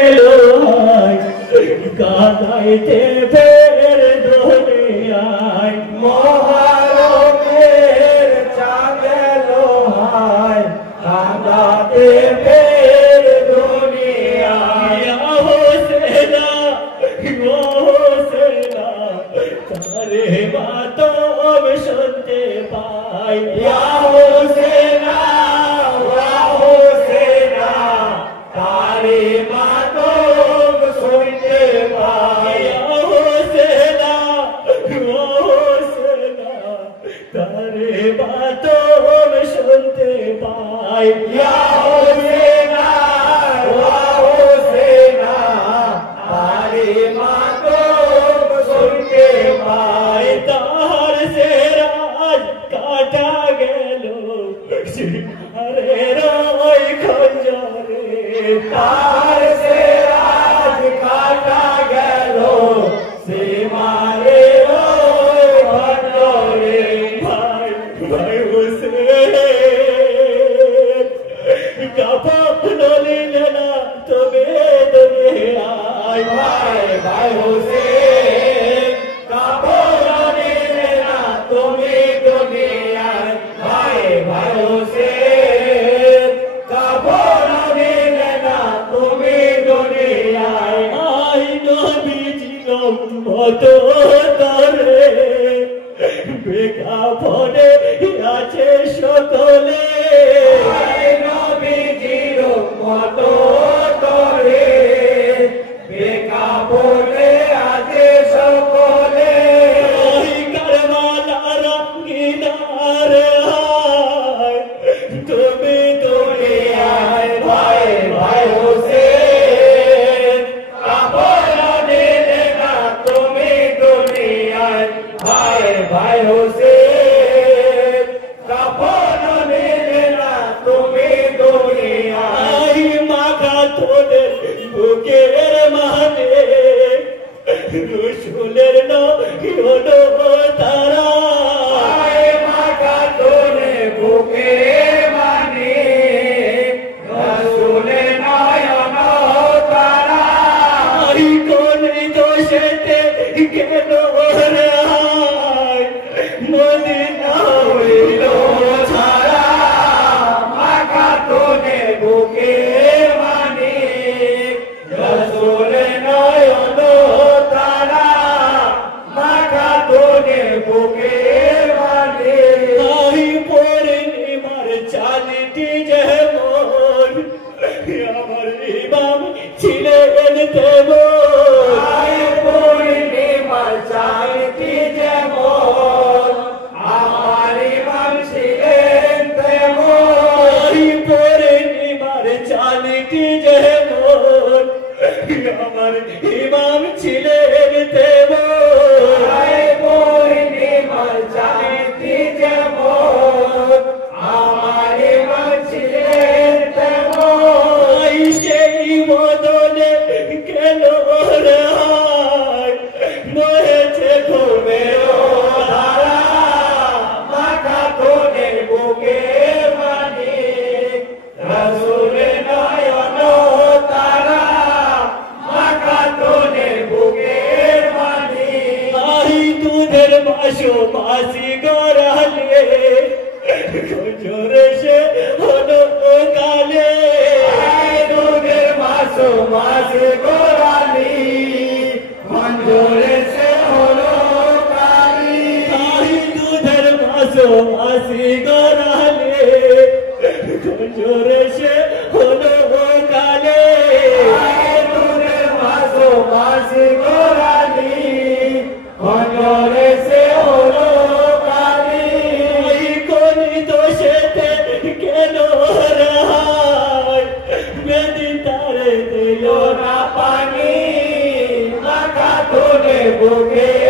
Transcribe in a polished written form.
এলো হায় কাঁদাইতে ফের দুনিয়ায় মহারমের চাঁদ এলো হায় কাঁদাতে ফের দুনিয়ায় হোসেনা হোসেনা তারে মাতম শুনতে পাই হোসেনা হোসেনা তারে মাতম শুনতে পাই হোসেনা হোসেনা তারে মাতম শুনতে পাই হোসেনা হোসেনা তারে মাতম শুনতে পাই তার সেরাজ কাটা গেল আরে রয় খঞ্জরে তার সে রাজ কাটা গেল সীমারে ভটরে ভাই ভাই হোসেন কাপড় নিলে না তবে তবে আয় ভাই ভাই হোসেন কাপড় নিলে না তুমি দুনিয়ায় ভাই ভাই হোসেন কাপড় নিলে না তুমি দুনিয়ায় আই নবীজির মতো তরে বেকাপড়ে আছে সকলে নবীজির মতো তরে বেকাপড়ে আছে সকলে ওই কারবালার রঙিনার হায় তুমি দুনিয়ায় ভাই ভাই হোসেন কাপড় নিলে না তুমি দুনিয়ায় ভাই ভাই হোসেন কাপড় নিলে না তুমি দুনিয়ায় আই মাখা তোদের বুকের মানে রসুলের নয়ন তারা আয় মাথা তোরে বুকে মানে রসুলে নয়ন তারা আই কোন দোষেতে কেন রে হায় মদিনা হইল ছাড়া মাথা তোরে বুকে মানে রসুলে নয়ন তারা মাথা তোরে বুকে মানে আই পূর্ণিমার চাঁদটি যেমন আমার ইমাম ছিলেন তেমন আয় পূর্ণিমার চাঁদটি যেমন আমার ইমাম ছিলেন তেমন আই পূর্ণিমার চাঁদটি যেমন আমার ইমাম ছিলেন তেমন আয় পূর্ণিমার চাঁদটি যেমন আমার ইমাম ছিলেন তেমন আই সেই বদলে কেন রে হায় মহেছে ঘুমের ধারা মাথা তোদের বুকে মানে রসুলে নয়ন তারা মাথা তোদের বুকে মানে আই দুধের মাসো মাসি গড়ালে জোরে সে হলো কালে আয় দুধের মাসো মাস গোরালি মঞ্জুরে সে হলো কালি আই দুধের মাসো মাসি গড়ালে জোরে সে হলো কালে আয় দুধের মাসো মাস গোরালি মঞ্জুরে সে হলো কালি আই কোন দোষেতে কেন রে হায় মেদি তারে দিল না পানি মাথা তোলে বুকে